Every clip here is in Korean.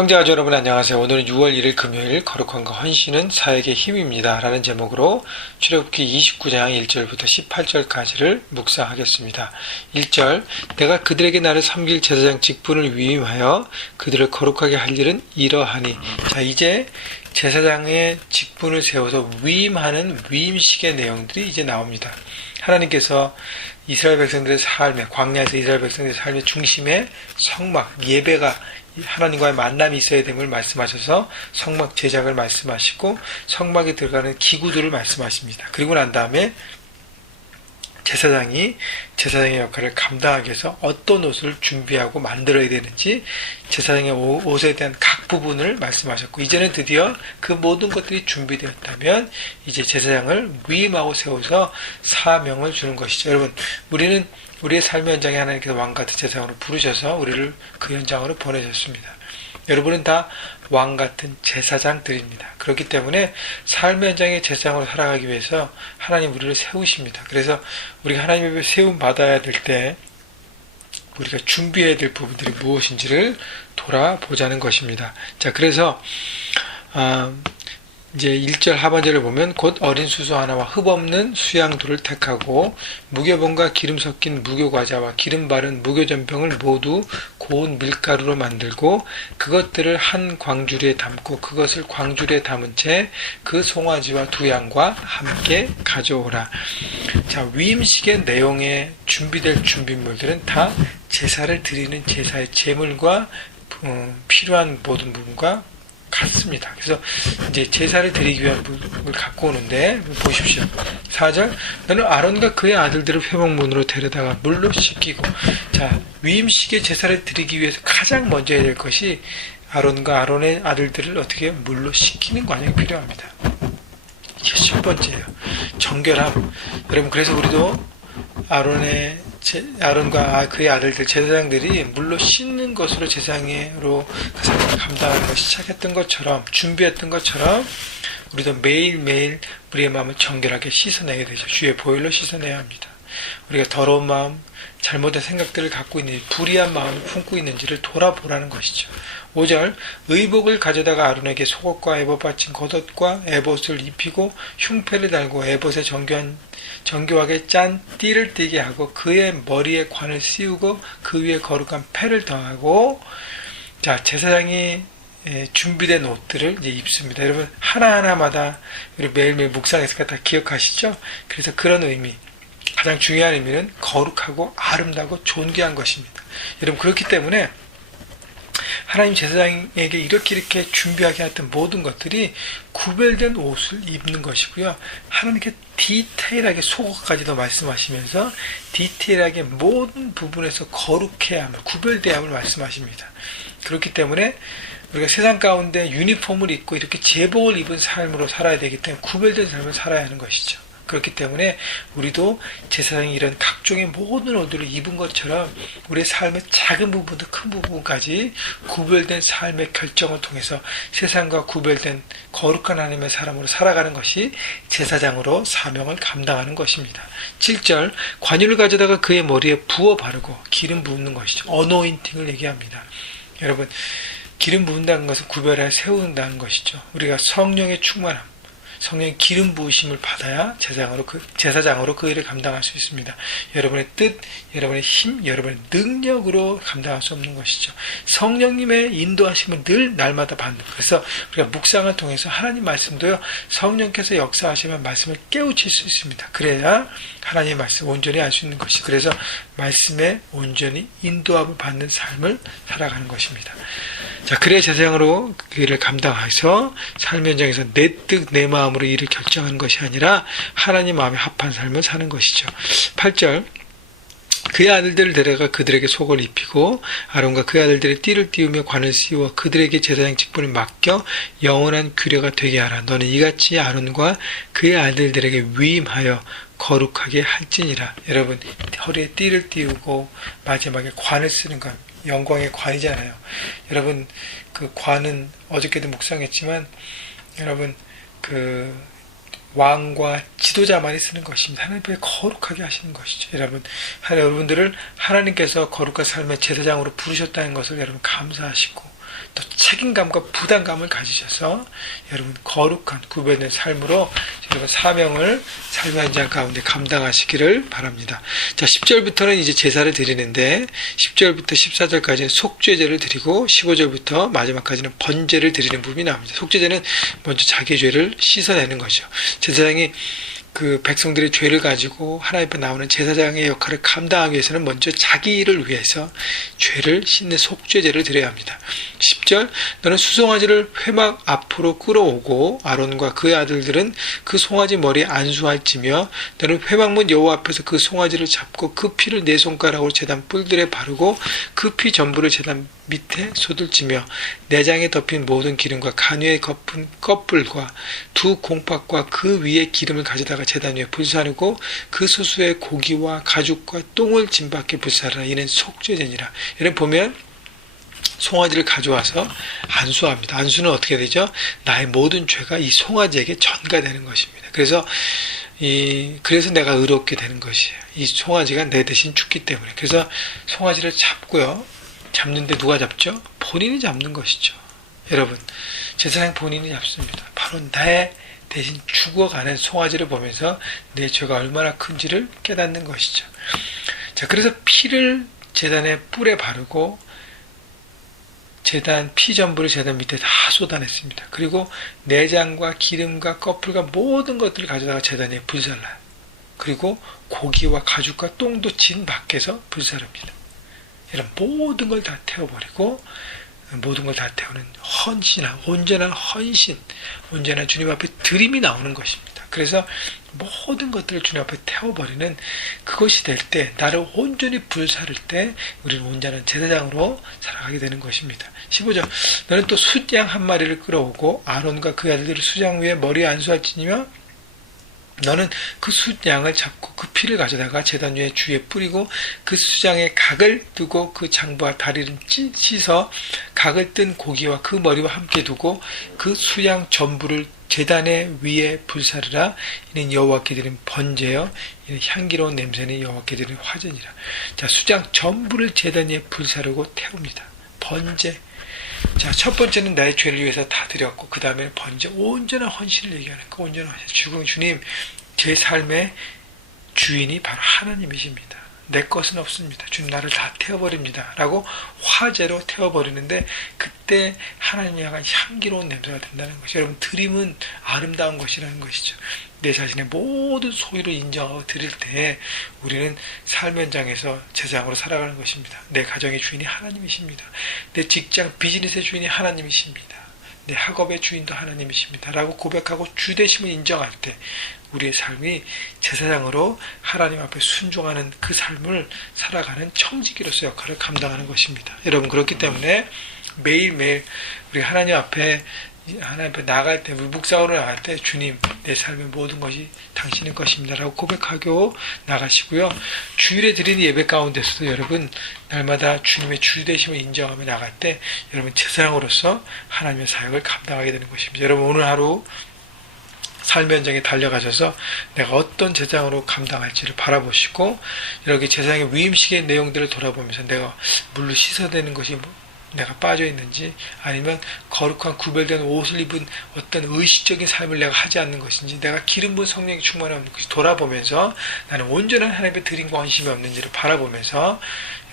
형제가족 여러분 안녕하세요. 오늘은 6월 1일 금요일 거룩함과 헌신은 사역의 힘입니다. 라는 제목으로 출애굽기 29장 1절부터 18절까지를 묵상하겠습니다. 1절 내가 그들에게 나를 섬길 제사장 직분을 위임하여 그들을 거룩하게 할 일은 이러하니. 자, 이제 제사장의 직분을 세워서 위임하는 위임식의 내용들이 이제 나옵니다. 하나님께서 이스라엘 백성들의 삶에, 광야에서 이스라엘 백성들의 삶의 중심에 성막, 예배가 하나님과의 만남이 있어야 됨을 말씀하셔서 성막 제작을 말씀하시고 성막에 들어가는 기구들을 말씀하십니다. 그리고 난 다음에 제사장의 역할을 감당하기 위해서 어떤 옷을 준비하고 만들어야 되는지 제사장의 옷에 대한 각 부분을 말씀하셨고, 이제는 드디어 그 모든 것들이 준비되었다면 이제 제사장을 위임하고 세워서 사명을 주는 것이죠. 여러분, 우리는 우리의 삶의 현장에 하나님께서 왕같은 제사장으로 부르셔서 우리를 그 현장으로 보내셨습니다. 여러분은 다 왕같은 제사장들입니다. 그렇기 때문에 삶의 현장의 제사장으로 살아가기 위해서 하나님 우리를 세우십니다. 그래서 우리가 하나님 앞에 세움 받아야 될 때 우리가 준비해야 될 부분들이 무엇인지를 돌아보자는 것입니다. 자, 그래서 이제 1절 하반절을 보면 곧 어린 수소 하나와 흡없는 수양두를 택하고 무교본과 기름 섞인 무교과자와 기름 바른 무교전병을 모두 고운 밀가루로 만들고 그것들을 한 광주리에 담고 그것을 광주리에 담은 채 그 송아지와 두 양과 함께 가져오라. 자, 위임식의 내용에 준비될 준비물들은 다 제사를 드리는 제사의 제물과 필요한 모든 부분과 같습니다. 그래서 이제 제사를 드리기 위한 부분을 갖고 오는데 보십시오. 4절 너는 아론과 그의 아들들을 회막문으로 데려다가 물로 씻기고. 자, 위임식의 제사를 드리기 위해서 가장 먼저 해야 될 것이 아론과 아론의 아들들을 어떻게 물로 씻기는 과정이 필요합니다. 이게 10번째예요. 정결함. 여러분, 그래서 우리도 아론과 그의 아들들 제사장들이 물로 씻는 것으로 제사장으로 그 삶을 감당하는 것을 시작했던 것처럼, 준비했던 것처럼 우리도 매일매일 우리의 마음을 정결하게 씻어내야 되죠. 주의 보혈로 씻어내야 합니다. 우리가 더러운 마음, 잘못된 생각들을 갖고 있는지, 불의한 마음을 품고 있는지를 돌아보라는 것이죠. 5절 의복을 가져다가 아론에게 속옷과 에봇 받친 겉옷과 에봇을 입히고 흉패를 달고 에봇에 정교하게 짠 띠를 띠게 하고 그의 머리에 관을 씌우고 그 위에 거룩한 패를 더하고. 자, 제사장이 준비된 옷들을 이제 입습니다. 여러분, 하나하나마다 우리 매일매일 묵상했을 다 기억하시죠? 그래서 그런 의미, 가장 중요한 의미는 거룩하고 아름다고 존귀한 것입니다. 여러분, 그렇기 때문에 하나님 제사장에게 이렇게 준비하게 했던 모든 것들이 구별된 옷을 입는 것이고요. 하나님께 디테일하게 속옷까지도 말씀하시면서 디테일하게 모든 부분에서 거룩해야 함을, 구별돼야 함을 말씀하십니다. 그렇기 때문에 우리가 세상 가운데 유니폼을 입고 이렇게 제복을 입은 삶으로 살아야 되기 때문에 구별된 삶을 살아야 하는 것이죠. 그렇기 때문에 우리도 제사장이 이런 각종의 모든 옷들을 입은 것처럼 우리의 삶의 작은 부분부터 큰 부분까지 구별된 삶의 결정을 통해서 세상과 구별된 거룩한 하나님의 사람으로 살아가는 것이 제사장으로 사명을 감당하는 것입니다. 7절 관유를 가져다가 그의 머리에 부어 바르고 기름 부는 것이죠. 어노인팅을 얘기합니다. 여러분, 기름 부은다는 것은 구별해 세운다는 것이죠. 우리가 성령의 충만함, 성령의 기름 부으심을 받아야 제사장으로 그 일을 감당할 수 있습니다. 여러분의 뜻, 여러분의 힘, 여러분의 능력으로 감당할 수 없는 것이죠. 성령님의 인도하심을 늘 날마다 받는. 그래서 우리가 묵상을 통해서 하나님 말씀도요, 성령께서 역사하시면 말씀을 깨우칠 수 있습니다. 그래야 하나님의 말씀 온전히 알 수 있는 것이. 그래서 말씀에 온전히 인도함을 받는 삶을 살아가는 것입니다. 자, 그래야 제사장으로 그 일을 감당해서 삶의 현장에서 내 뜻, 내 마음으로 일을 결정하는 것이 아니라 하나님 마음에 합한 삶을 사는 것이죠. 8절 그의 아들들을 데려가 그들에게 속을 입히고 아론과 그의 아들들의 띠를 띄우며 관을 씌워 그들에게 제사장 직분을 맡겨 영원한 규례가 되게 하라. 너는 이같이 아론과 그의 아들들에게 위임하여 거룩하게 할지니라. 여러분, 허리에 띠를 띄우고 마지막에 관을 쓰는 것, 영광의 관이잖아요. 여러분, 그 관은 어저께도 묵상했지만 여러분, 그 왕과 지도자만이 쓰는 것입니다. 하나님께 거룩하게 하시는 것이죠. 여러분들을 하나님께서 거룩한 삶의 제사장으로 부르셨다는 것을 여러분 감사하시고 또 책임감과 부담감을 가지셔서 여러분 거룩한 구별된 삶으로 여러분 사명을 삶의 현장 가운데 감당하시기를 바랍니다. 자, 10절부터는 이제 제사를 드리는데 10절부터 14절까지는 속죄제를 드리고 15절부터 마지막까지는 번제를 드리는 부분이 나옵니다. 속죄제는 먼저 자기의 죄를 씻어내는 거죠. 제사장이 그 백성들의 죄를 가지고 하나님 앞에 나오는 제사장의 역할을 감당하기 위해서는 먼저 자기를 위해서 죄를 씻는 속죄제를 드려야 합니다. 10절, 너는 수송아지를 회막 앞으로 끌어오고 아론과 그의 아들들은 그 송아지 머리에 안수할지며 너는 회막문 여호와 앞에서 그 송아지를 잡고 그 피를 네 손가락으로 제단 뿔들에 바르고 그 피 전부를 제단 밑에 쏟을지며 내장에 덮인 모든 기름과 간 위에 덮은 껍불과 두 공팍과 그 위에 기름을 가져다가 제단 위에 불사르고 그 소수의 고기와 가죽과 똥을 진밖에 불사르라. 이는 속죄제니라. 여러분 보면 송아지를 가져와서 안수합니다. 안수는 어떻게 되죠? 나의 모든 죄가 이 송아지에게 전가되는 것입니다. 그래서 내가 의롭게 되는 것이에요. 이 송아지가 내 대신 죽기 때문에. 그래서 송아지를 잡고요. 잡는데 누가 잡죠? 본인이 잡는 것이죠. 여러분, 제사장 본인이 잡습니다. 바로 내 대신 죽어가는 송아지를 보면서 내 죄가 얼마나 큰지를 깨닫는 것이죠. 자, 그래서 피를 제단의 뿔에 바르고 제단 피 전부를 제단 밑에 다 쏟아냈습니다. 그리고 내장과 기름과 껍질과 모든 것들을 가져다가 제단 위에 불살라요. 그리고 고기와 가죽과 똥도 진 밖에서 불사릅니다. 이런 모든 걸 다 태워버리고 모든 걸 다 태우는 헌신한 온전한 헌신, 온전한 주님 앞에 드림이 나오는 것입니다. 그래서 모든 것들을 주님 앞에 태워버리는 그것이 될 때, 나를 온전히 불사를 때 우리는 온전한 제사장으로 살아가게 되는 것입니다. 15절, 너는 또 숫양 한 마리를 끌어오고 아론과 그 아들들을 수장 위에 머리에 안수할지니며 너는 그 숫양을 잡고 그 피를 가져다가 제단 위에 주위에 뿌리고 그 수장에 각을 두고 그 장부와 다리를 씻어 각을 뜬 고기와 그 머리와 함께 두고 그 수양 전부를 제단의 위에 불사르라. 이는 여호와께 드린 번제요 이는 향기로운 냄새는 여호와께 드린 화전이라. 자, 수장 전부를 제단 위에 불사르고 태웁니다. 번제. 자, 첫 번째는 나의 죄를 위해서 다 드렸고, 그 다음에 번제, 온전한 헌신을 얘기하는 거. 온전한 헌신. 주님, 제 삶의 주인이 바로 하나님이십니다. 내 것은 없습니다. 주님, 나를 다 태워버립니다. 라고 화제로 태워버리는데, 그때 하나님이 향한 향기로운 냄새가 된다는 것이죠. 여러분, 드림은 아름다운 것이라는 것이죠. 내 자신의 모든 소유를 인정하고 드릴 때 우리는 삶 현장에서 제사장으로 살아가는 것입니다. 내 가정의 주인이 하나님이십니다. 내 직장 비즈니스의 주인이 하나님이십니다. 내 학업의 주인도 하나님이십니다. 라고 고백하고 주되심을 인정할 때 우리의 삶이 제사장으로 하나님 앞에 순종하는 그 삶을 살아가는 청지기로서 역할을 감당하는 것입니다. 여러분, 그렇기 때문에 매일매일 우리 하나님 앞에 나갈 때, 묵상으로 나갈 때 주님, 내 삶의 모든 것이 당신의 것입니다 라고 고백하고 나가시고요. 주일에 드리는 예배 가운데서도 여러분 날마다 주님의 주되심을 인정하며 나갈 때 여러분 제사장으로서 하나님의 사역을 감당하게 되는 것입니다. 여러분, 오늘 하루 삶의 현장에 달려가셔서 내가 어떤 제사장으로 감당할지를 바라보시고, 이렇게 제사장의 위임식의 내용들을 돌아보면서 내가 물로 씻어내는 것이 내가 빠져 있는지, 아니면 거룩한 구별된 옷을 입은 어떤 의식적인 삶을 내가 하지 않는 것인지, 내가 기름 부은 성령이 충만한 것이 돌아보면서 나는 온전한 하나님의 드림과 헌심이 없는지를 바라보면서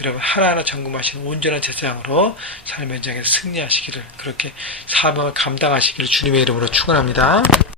여러분 하나하나 점검하시는 온전한 제사장으로 삶의 현장에서 승리하시기를, 그렇게 사명을 감당하시기를 주님의 이름으로 축원합니다.